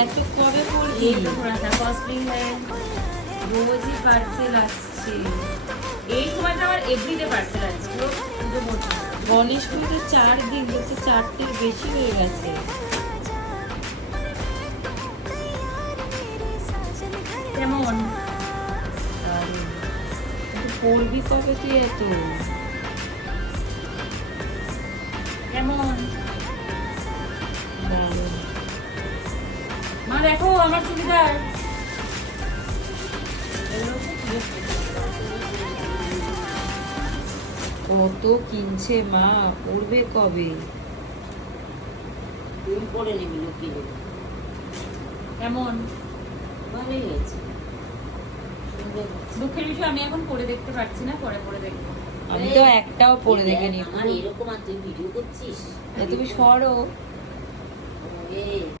এত কবে পড়বি? ये तो थोड़ा सा कॉस्टली है। রোজই পার্সেল আসছে। এই সময়টা আমার এভরিডে পার্সেল আছে পুরো পুজো পর্যন্ত। গণেশ পুজো 4 দিন, তো 4টির বেশি হয়ে গেছে। কেমন? দারুণ। কিন্তু পড়বি কবে তুই এত? কেমন? দারুণ। মা দেখো আমার চুড়িদার। কত কিনছে মা, পড়বে কবে? তুমি পরে নিবি লুকিয়ে নেবি। কেমন? ভালোই হয়েছে, সুন্দর হয়েছে। দুঃখের বিষয় আমি এখন পরে দেখতে পারছি না, পরে পরে দেখবো। আমি তো একটাও পড়ে এই দেখ, দেখিনি। আমার এরকম আর তুই ভিডিও করছিস? তুমি সরো। এ